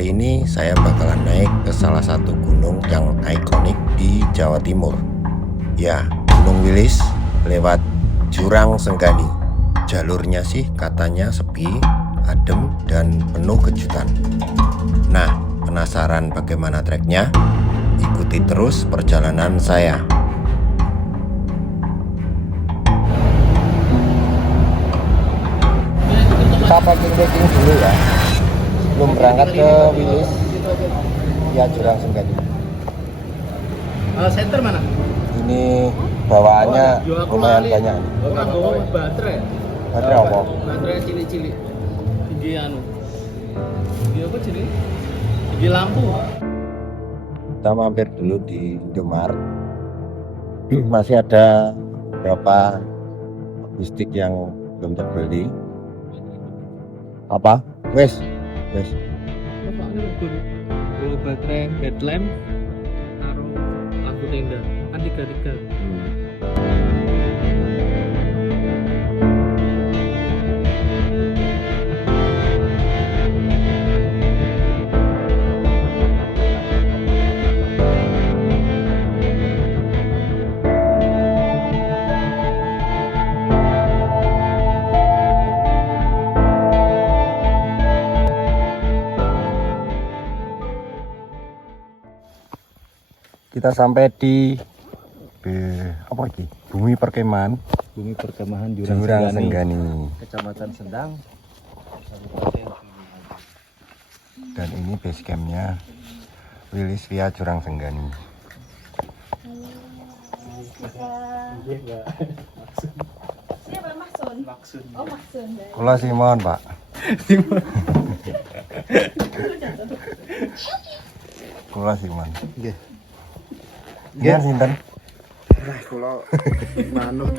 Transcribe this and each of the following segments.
Kali ini saya bakalan naik ke salah satu gunung yang ikonik di Jawa Timur. Ya, Gunung Wilis lewat Jurang Senggani. Jalurnya sih katanya sepi, adem, dan penuh kejutan. Nah, penasaran bagaimana treknya? Ikuti terus perjalanan saya. Kita packing dulu ya, sebelum berangkat ke Wilis ya Jurang Senggani. Center mana? Ini bawaannya lumayan banyak. Orang bawa baterai. Baterai apa? Baterai cilik-cilik. Tinggi anu. Tinggi apa cilik? Tinggi lampu. Kita mampir dulu di Indomaret. Masih ada beberapa logistik yang belum terbeli. Apa? Wes. Apa ini bawa baterai headlamp taruh lampu tenda kan tiga. Kita sampai di apa ini? Bumi Perkemahan Jurang Senggani. Kecamatan Sendang. Dan ini base campnya Wilis via Jurang Senggani. Siapa Maksud? Oh Maksud. Kula Simon, Pak. Kula Simon. Nggih. Nggih sinten? Kula manut.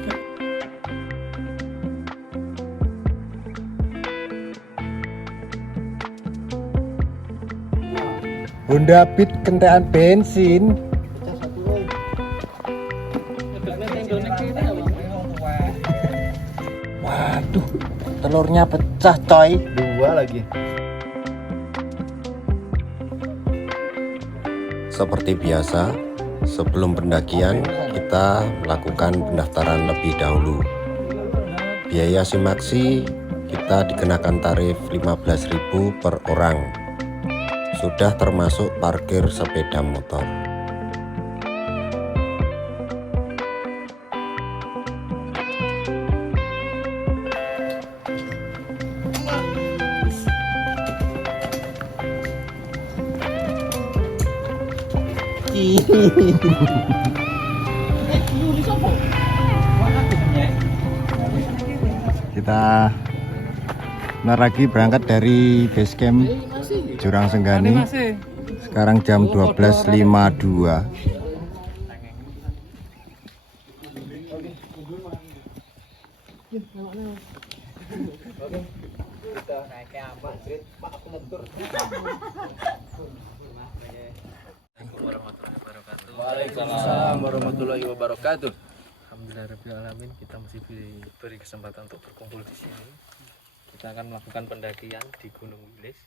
Honda Beat kentekan bensin. Waduh, telurnya pecah coy. Dua lagi. Seperti biasa, sebelum pendakian kita melakukan pendaftaran lebih dahulu. Biaya simaksi kita dikenakan tarif 15.000 per orang. Sudah termasuk parkir sepeda motor. Kita bentar lagi berangkat dari base camp Jurang Senggani. Sekarang jam 12.52. Waalaikumsalam warahmatullahi wabarakatuh. Alhamdulillahirrahmanirrahim, kita masih diberi kesempatan untuk berkumpul di sini. Kita akan melakukan pendakian di Gunung Wilis.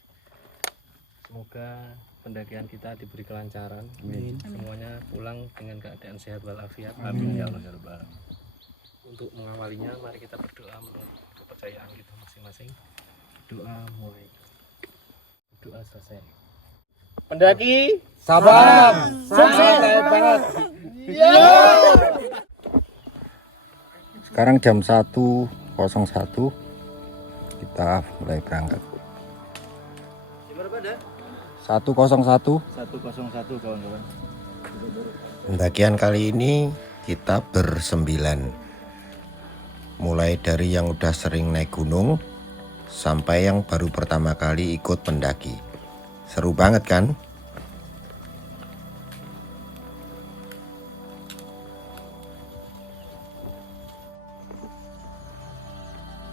Semoga pendakian kita diberi kelancaran. Amin. Semuanya pulang dengan keadaan sehat walafiat. Amin ya Allah ya Rabbal alamin. Untuk mengawalinya, mari kita berdoa menurut kepercayaan kita masing-masing. Doa mulai. Doa selesai. Pendaki Salam. sukses banget. Sekarang jam 1.01 kita mulai berangkat. 1.01. 101 kawan-kawan. Pendakian kali ini kita bersembilan. Mulai dari yang udah sering naik gunung sampai yang baru pertama kali ikut pendaki. Seru banget kan?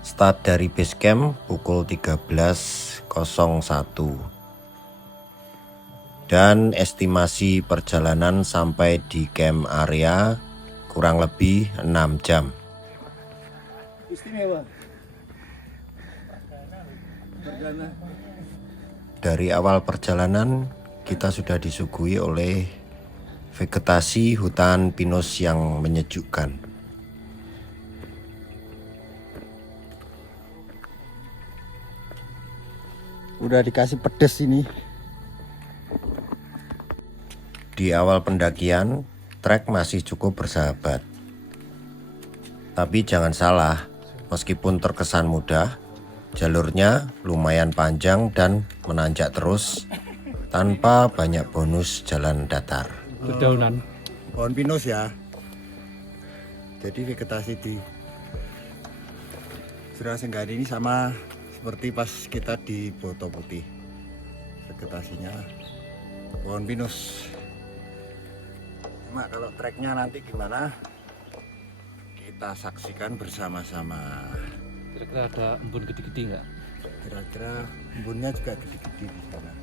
Start dari base camp pukul 13.01 dan estimasi perjalanan sampai di camp area kurang lebih 6 jam. Istimewa. Perdana. Dari awal perjalanan kita sudah disuguhi oleh vegetasi hutan pinus yang menyejukkan. Udah dikasih pedes ini. Di awal pendakian, trek masih cukup bersahabat. Tapi jangan salah, meskipun terkesan mudah, jalurnya lumayan panjang dan menanjak terus tanpa banyak bonus jalan datar. Dedaunan. Pohon pinus ya. Jadi vegetasi di Jurang Senggani ini sama seperti pas kita di Boto Putih. Vegetasinya pohon pinus. Cuma kalau treknya nanti gimana? Kita saksikan bersama-sama. Kira-kira ada embun gede-gede nggak? Kira-kira embunnya juga gede-gede di sana.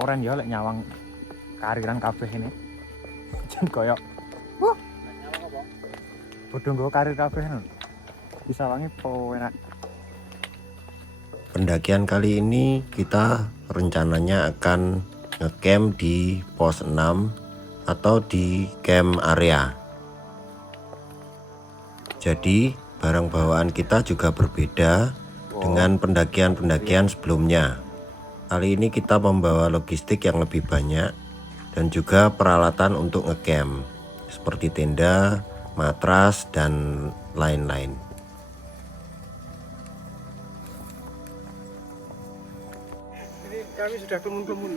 Orang ya lek nyawang kariran kabeh ini. Jan koyo wah. Nyawang apa? Bodho nggo karir kabeh lho. Disawangi po enak. Pendakian kali ini kita rencananya akan ngecamp di pos 6 atau di camp area. Jadi barang bawaan kita juga berbeda dengan pendakian-pendakian sebelumnya. Kali ini kita membawa logistik yang lebih banyak dan juga peralatan untuk ngecamp seperti tenda, matras, dan lain-lain. Kami sudah kemun-kemun.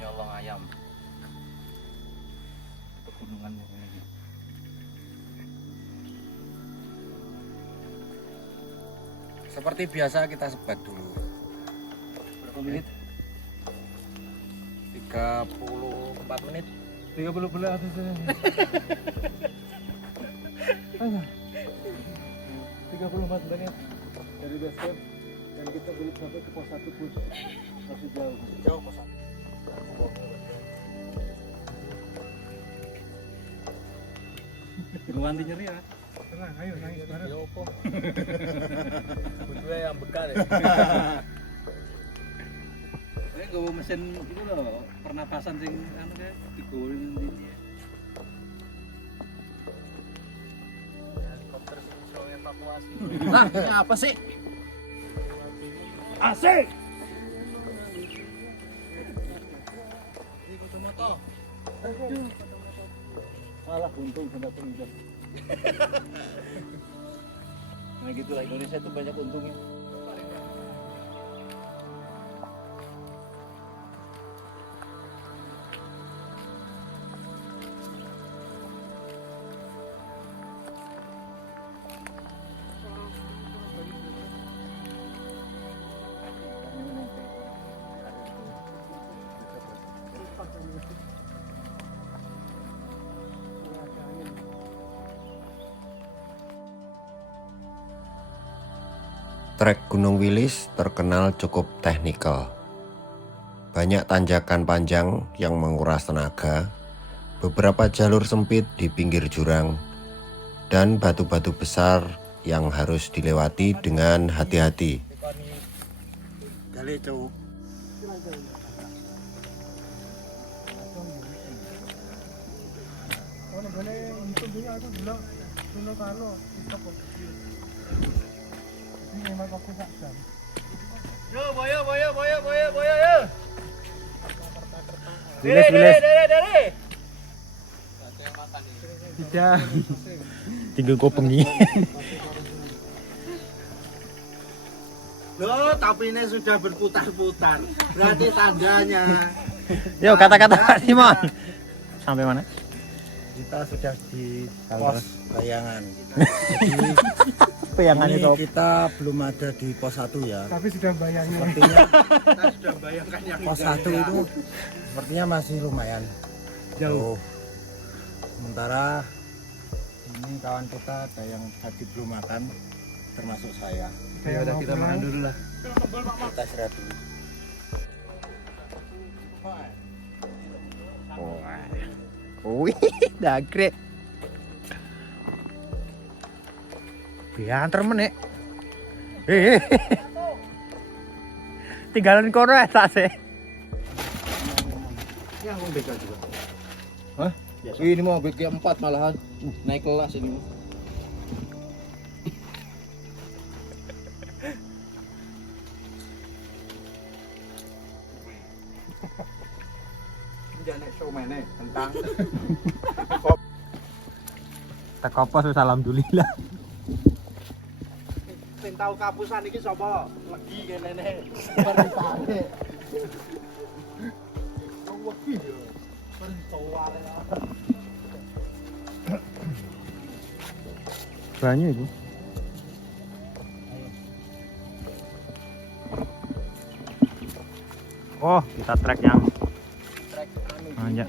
Nyolong ayam. Pegunungan ini. Seperti biasa kita sebat dulu. Berapa menit? 34 menit. 30 bulan atas ini. 34 menit dari base camp dan kita belum sampai ke pos 1 pun masih jauh. Jauh pos 1. Ganti nyeri ya. Tenang, ayo nangis bareng. Ya opo. Butuhnya yang bekal ya. Ini gue mesin itu loh, pernapasan sing anu kayak digoreng ini. Helikopter sing iso evakuasi. Lah, ini apa sih? Asik. Ini kacamata. Malah untung sudah penunjuk. Nah gitulah Indonesia itu banyak untungnya. Trek Gunung Wilis terkenal cukup teknikal. Banyak tanjakan panjang yang menguras tenaga, beberapa jalur sempit di pinggir jurang, dan batu-batu besar yang harus dilewati dengan hati-hati. Kali itu Yo, boyo yo. Wilis. Dere. Tidak. Tinggal kau pengi. Loh, tapi ini sudah berputar-putar. Berarti tandanya. Yuk kata-kata Simon. Sampai mana? Kita sudah di pos bayangan. Bayangan Ini itu. kita belum ada di pos 1 ya. Tapi sudah bayangin. Sepertinya Kita sudah bayangkan yang pos 1 itu sepertinya masih lumayan jauh. Sementara ini kawan kita ada yang tadi belum makan, termasuk saya. Udah kita makan dulu lah. Kita istirahat dulu. Wih, dagre. Biantar menek. Tinggalin kono ya tak sih. Ya, mau BK juga. Hah? Ini mau BK 4 malahan. Naik kelas ini. Jangan show mana tentang Tak kopos wis alhamdulillah. sing tau kapusan iki sapa? Legi kene. Perintane. Wong legi yo. Perintaware. Banyak itu. Oh, kita trek yang manja.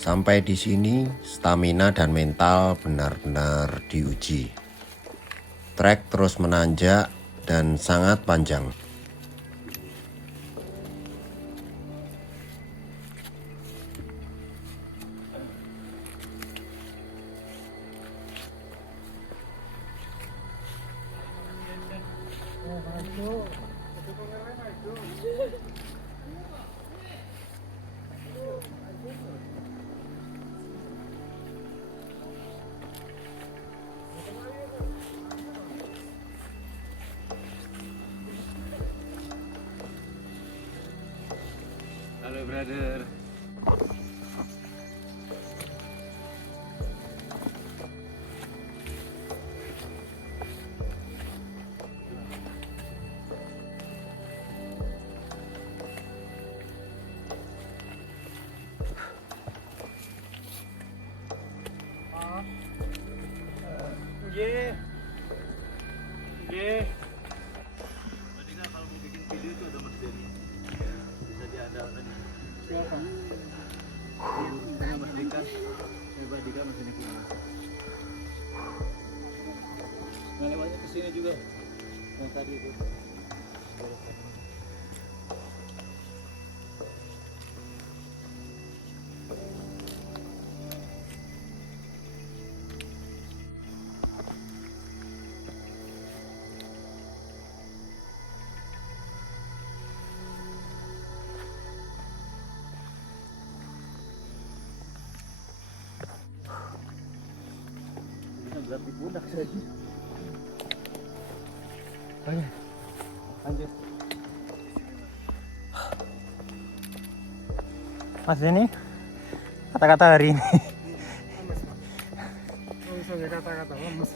Sampai di sini stamina dan mental benar-benar diuji. Trek terus menanjak dan sangat panjang. Halo brother. Nggih. Nggih. Berarti kan kalau mau bikin video itu ada Mas Denny. Bisa diandalkan. Siapa? Saya Mas Dika. Saya Mas Dika Mas Denny punya. Nah, lewatnya ke sini juga. Yang tadi itu. Berat di pundak saja. Oke. Lanjut. Mas ini kata-kata hari ini. Bisa kata-kata lemes.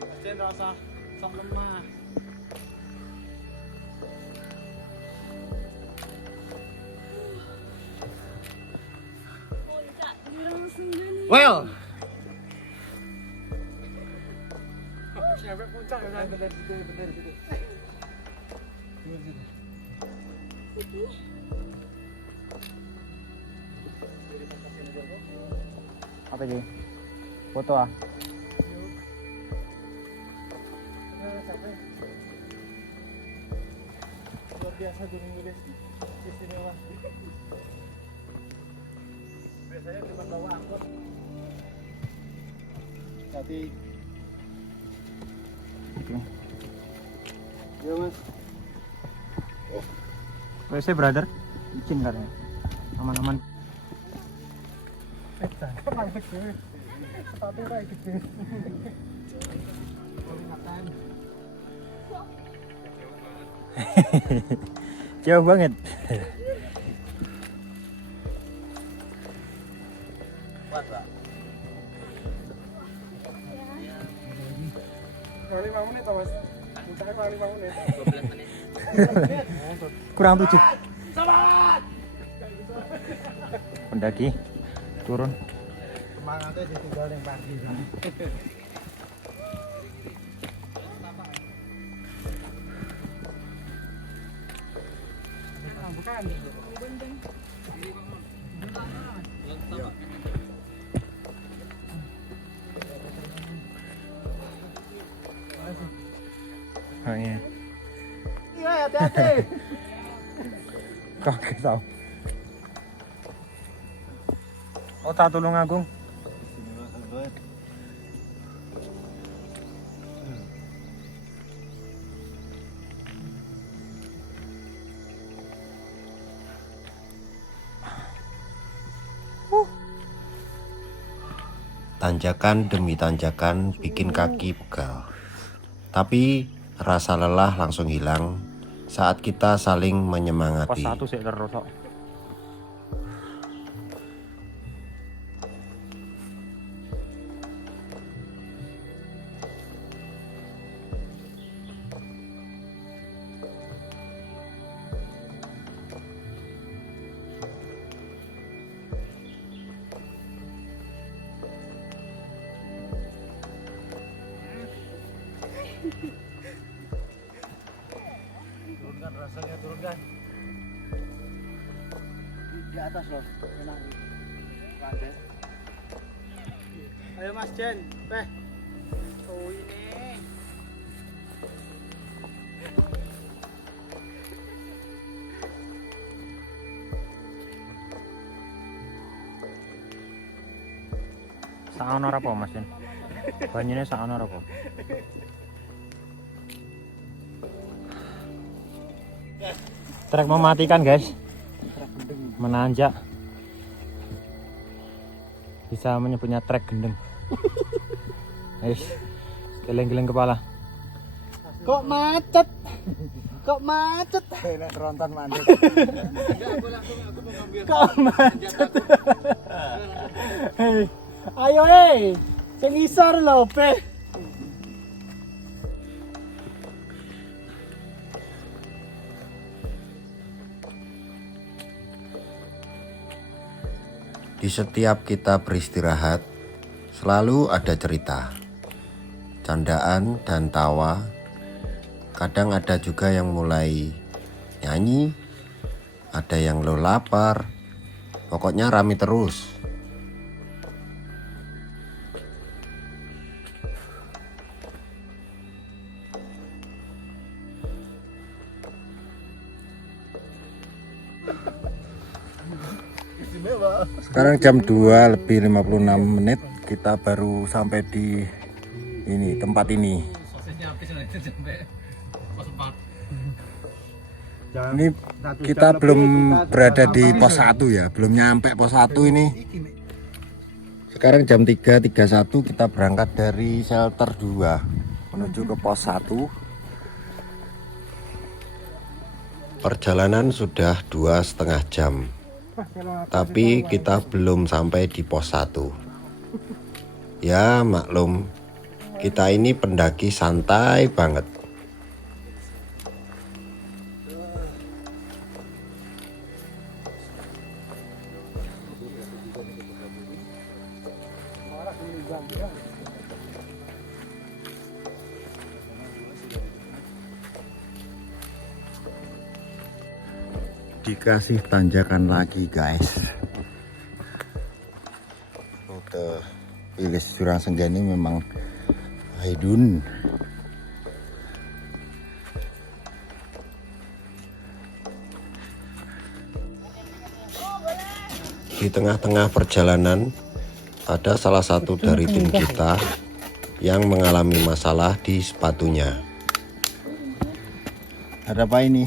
Pasti rasa sok lemah. Well, Sampai puncak ya, bener. Apa sih? Foto ah. Luar biasa Gunung Wilis, istimewa. Biasanya cuma bawa angkot. tapi Oke. ya Mas. WC brother, izin katanya. Aman-aman. Jauh banget. Kurang 7. Pendaki turun. Semangatnya ditinggal yang pagi. Oh iya. Iya, hati-hati. Kok tau. Oh, tak tulung Agung. Tanjakan demi tanjakan bikin kaki pegal. Tapi rasa lelah langsung hilang saat kita saling Pos menyemangati. 1 sih terus kok. Turunkan rasanya, turunkan. Di atas loh, enak. Landai. Ayo Mas Jen, teh. Oh ini. Saono ora apa Mas Jen? Banyune saono ora apa? Trek mematikan guys. Menanjak. Bisa menyebutnya trek gendeng. Guys, geleng-geleng kepala. Kok macet? Kok macet? Enak tronton mandek. Kok macet? Hei, ayo hei. Sing isor lho, Pe. Di setiap kita beristirahat, selalu ada cerita, candaan dan tawa. Kadang ada juga yang mulai nyanyi, ada yang lo lapar. Pokoknya rame terus. Sekarang jam 2 lebih 56 menit. Kita baru sampai di ini, tempat ini. Ini kita belum berada di pos 1 ya, belum nyampe pos 1 ini. Sekarang jam 3.31 kita berangkat dari shelter 2 menuju ke pos 1. Perjalanan sudah 2,5 jam. Tapi kita belum sampai di pos 1. Ya maklum, kita ini pendaki santai banget. Dikasih tanjakan lagi guys. Rute Wilis Jurang Senggani memang haidun. Di tengah-tengah perjalanan ada salah satu dari tim kita yang mengalami masalah di sepatunya. Ada apa ini?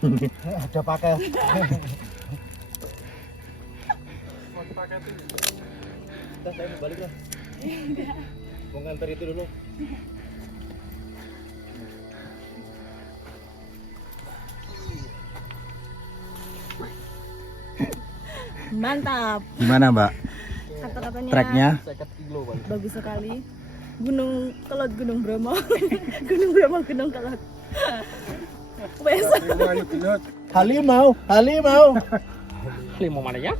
Ada pakai. Udah, saya mau balik lah. Mau nganter itu dulu. Mantap. Gimana Mbak? Kata-katanya Treknya? bagus sekali. Gunung Kelot, Gunung Bromo. Gunung Bromo, Gunung Kelot. Wes. Halimau. Lima mana ya?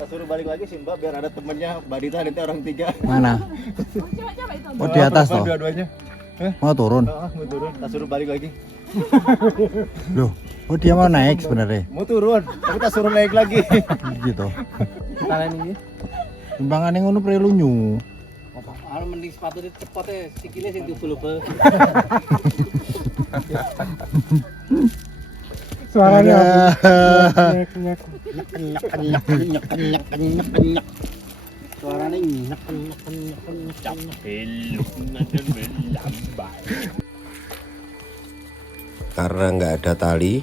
Kita suruh balik lagi sih Mbak biar ada temennya Mbak Dita nanti orang 3. Mana? Coba itu. Oh di atas toh? Dua-duanya. Mau turun? Mau turun. Kita suruh balik lagi. Loh, oh dia mau naik sebenarnya? Mau turun, tapi kita suruh naik lagi. Gitu. Kalian ini? Timbangannya ngono perlu nyu. Kalau mending sepatu itu cepatnya sikile sing diubel-ubel. Suaranya Suaranya nyek. Karena nggak ada tali,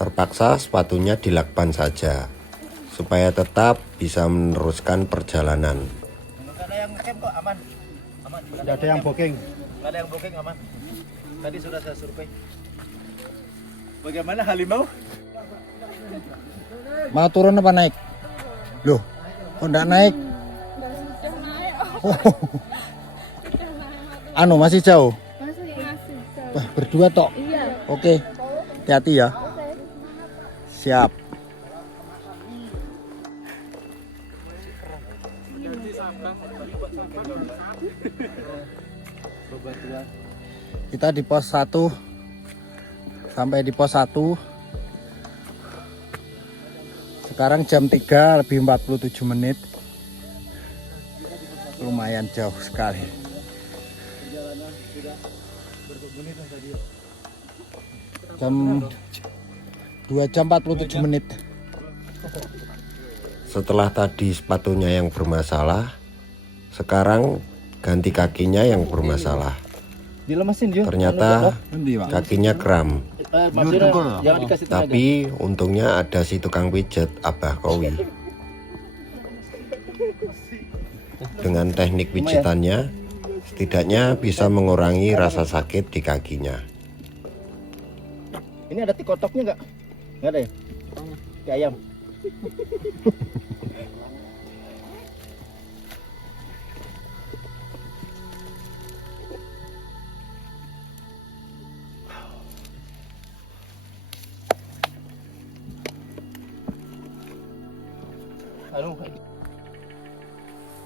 terpaksa sepatunya dilakban saja supaya tetap bisa meneruskan perjalanan. Enggak ada yang ngecamp kok, aman. Aman. Tidak ada yang booking. Enggak ada yang booking, aman. Tadi sudah saya survei. Bagaimana Halimau? mau turun apa naik? Loh, kok enggak naik? Anu masih jauh? Wah, berdua tok. Iya. Oke. Hati-hati ya. Siap. Kita di pos 1 sampai di pos 1. Sekarang jam 3 lebih 47 menit. Lumayan jauh sekali. Jam 2 jam 47 menit. Setelah tadi sepatunya yang bermasalah, sekarang ganti kakinya yang bermasalah. Dilemesin Jo. Ternyata Endi, Pak? kakinya kram. Maksudnya jangan dikasih tenaga. Tapi untungnya ada si tukang pijet Abah Kowi. Dengan teknik pijitannya, setidaknya bisa mengurangi rasa sakit di kakinya. Ini ada tikotoknya nggak? Nggak ada ya? Kayak ayam.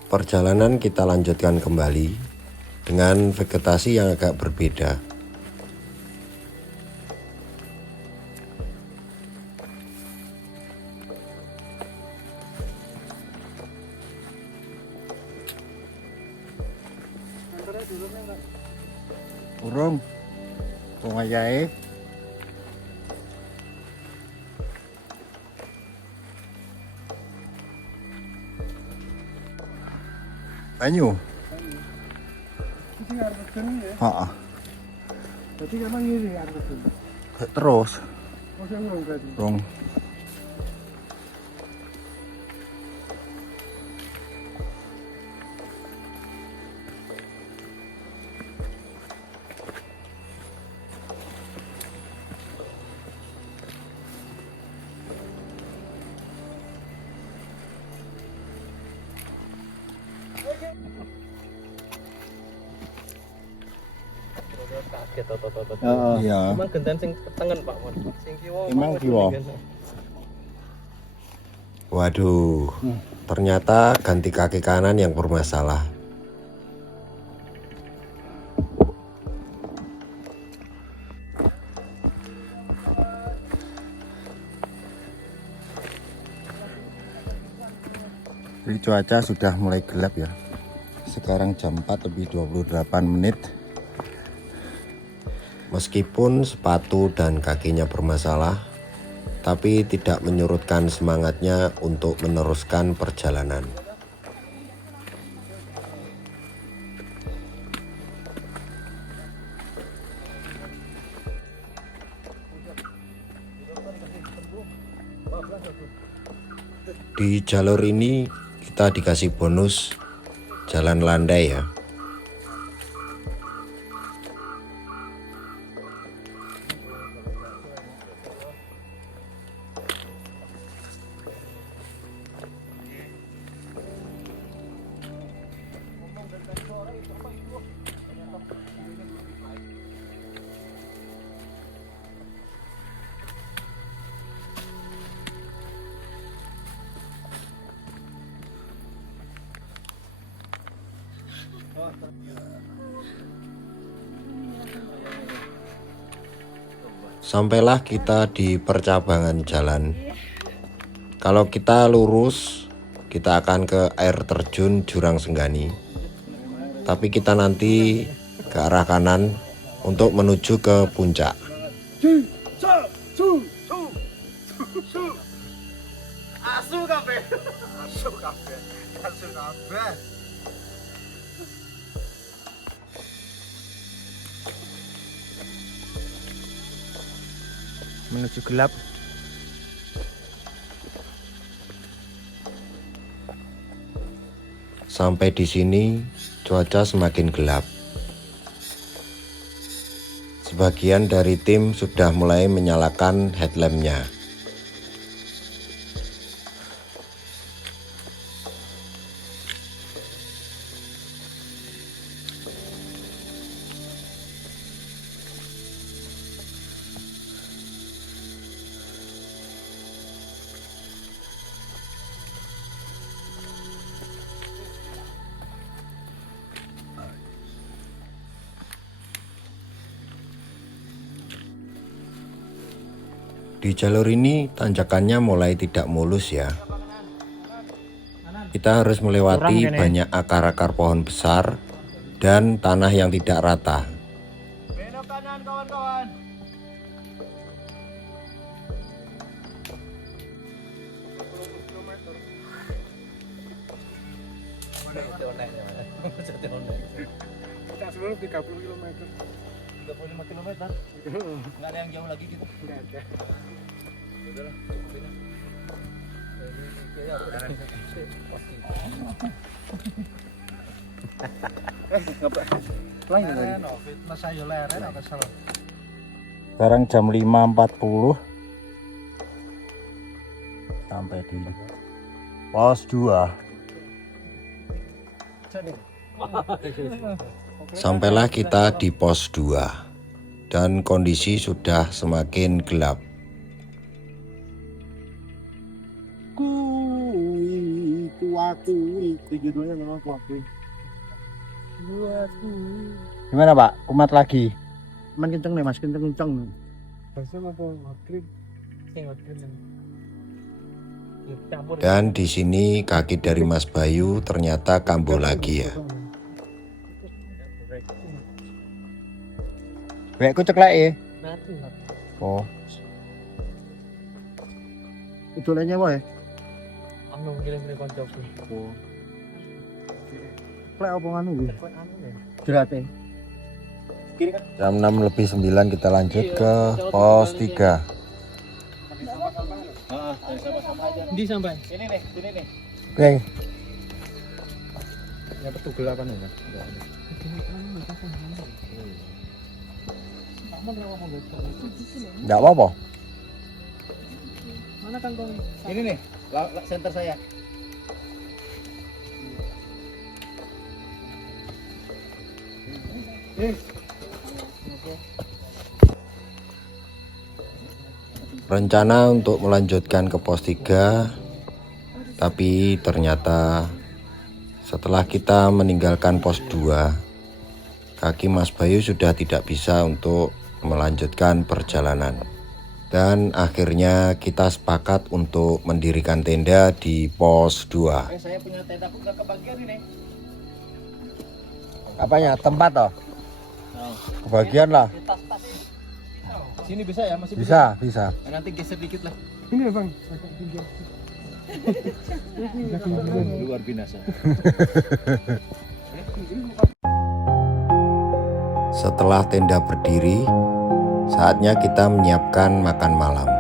Perjalanan kita lanjutkan kembali dengan vegetasi yang agak berbeda. Urung. Wong ayahe. Banyu. Heeh. Jadi emang ini harus Terus. berarti. Rong. Kaget tot. Iya. Cuman genten sing tengen Pak Mon. Sing kiwa. Emang kiwa. Waduh, ternyata ganti kaki kanan yang bermasalah. Jadi cuaca sudah mulai gelap ya. Sekarang jam 4 lebih 28 menit. Meskipun sepatu dan kakinya bermasalah, tapi tidak menyurutkan semangatnya untuk meneruskan perjalanan. Di jalur ini kita dikasih bonus jalan landai ya. Sampailah kita di percabangan jalan. Kalau kita lurus, kita akan ke air terjun Jurang Senggani. Tapi kita nanti ke arah kanan untuk menuju ke puncak. Asu kabeh. Asu kabeh. Asu kabeh. Menuju gelap. Sampai di sini cuaca semakin gelap. Sebagian dari tim sudah mulai menyalakan headlampnya. Di jalur ini tanjakannya mulai tidak mulus ya. Kita harus melewati banyak akar-akar pohon besar dan tanah yang tidak rata. Belok kanan kawan-kawan. Kita sebelum 30 km. 35 km. Enggak ada yang jauh lagi gitu. Enggak ada. Udahlah. Fitness ayo leren apa salah. Sekarang jam 5.40. Sampai di pos 2. Sampailah kita di pos 2 dan kondisi sudah semakin gelap. Judulnya memang kuakui. Gimana Pak? Kumat lagi. Man kenceng nih mas, kenceng. Bahasa apa? Hotgrip. Dan di sini kaki dari Mas Bayu ternyata kambuh lagi ya. Wekku ceklek ya. Oh, Itu lainnya boy. Anu ngirim-ngirim koncoku. Plek apa nganu gue? Jerate. Jam 6:09 kita lanjut ke pos 3. Di sampai. Sini nih. oke. Ya betul gelap kan ya. Enggak apa-apa. Mana kantong? Ini nih, center saya. Rencana untuk melanjutkan ke pos 3, tapi ternyata setelah kita meninggalkan pos 2, kaki Mas Bayu sudah tidak bisa untuk melanjutkan perjalanan. Dan akhirnya kita sepakat untuk mendirikan tenda di pos 2. Saya punya tenda aku nggak kebagian ini. Apanya? Tempat toh? Kebagian lah. Sini bisa ya, masih Bisa. Nah, nanti geser dikit lah. Ini ya bang. Agak tinggi. Luar binasa. Setelah tenda berdiri, saatnya kita menyiapkan makan malam.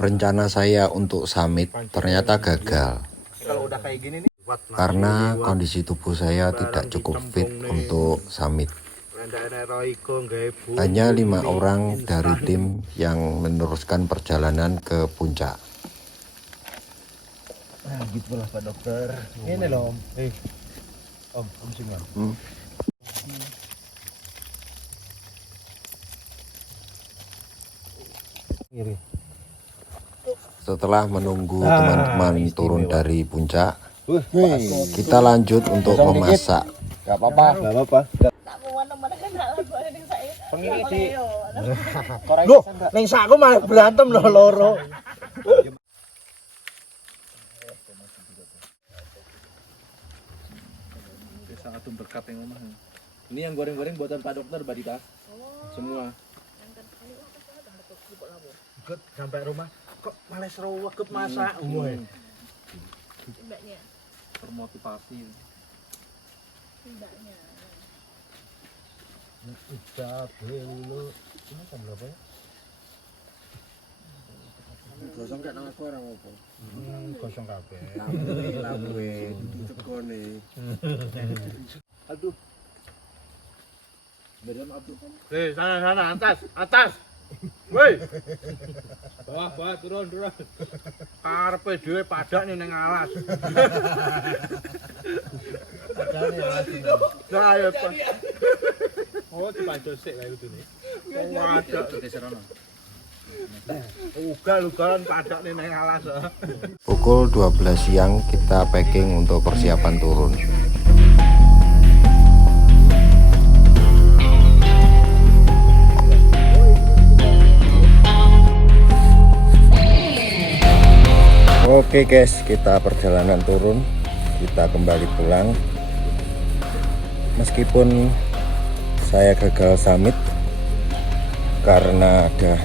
Rencana saya untuk summit ternyata gagal Kalau udah kayak gini nih, kuat nah. karena kondisi tubuh saya tidak cukup fit untuk summit. Hanya 5 orang dari tim yang meneruskan perjalanan ke puncak. Nah, gitulah Pak Dokter. Ini loh, Om. Om sini Om. Kiri. Setelah menunggu teman-teman turun dari puncak, kita lanjut untuk memasak. Gak apa-apa. Tak mau mana-mana kan tak lagu ada yang saya. Pengiri di. Leo. Loh, ning sakku malah berantem loh loro. Sangat berkat yang omah. Ini yang goreng-goreng buatan Pak Dokter, Mbak Dita. Semua. Ikut sampai rumah. Kok malah serowet masak. Mbaknya. Termotivasi. Mbaknya. Udah dulu. Ini jam berapa ya? Gosong gak nang aku orang apa? Gosong kabeh. Lambe tekone. Aduh. Bedam Abdul. Sana atas. Woi. Bawah turun. Karepe dhewe padak ning alas. Padane alas. Lah ya Pak. Oh, dipancul sik kae kudune. Wadah geser ono. Ugal-ugalan padak ning alas. Pukul 12 siang kita packing untuk persiapan turun. Oke guys, kita perjalanan turun, kita kembali pulang. Meskipun saya gagal summit karena ada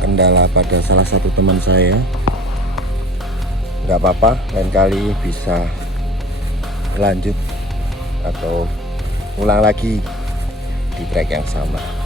kendala pada salah satu teman saya, nggak apa-apa, lain kali bisa lanjut atau ulang lagi di trek yang sama.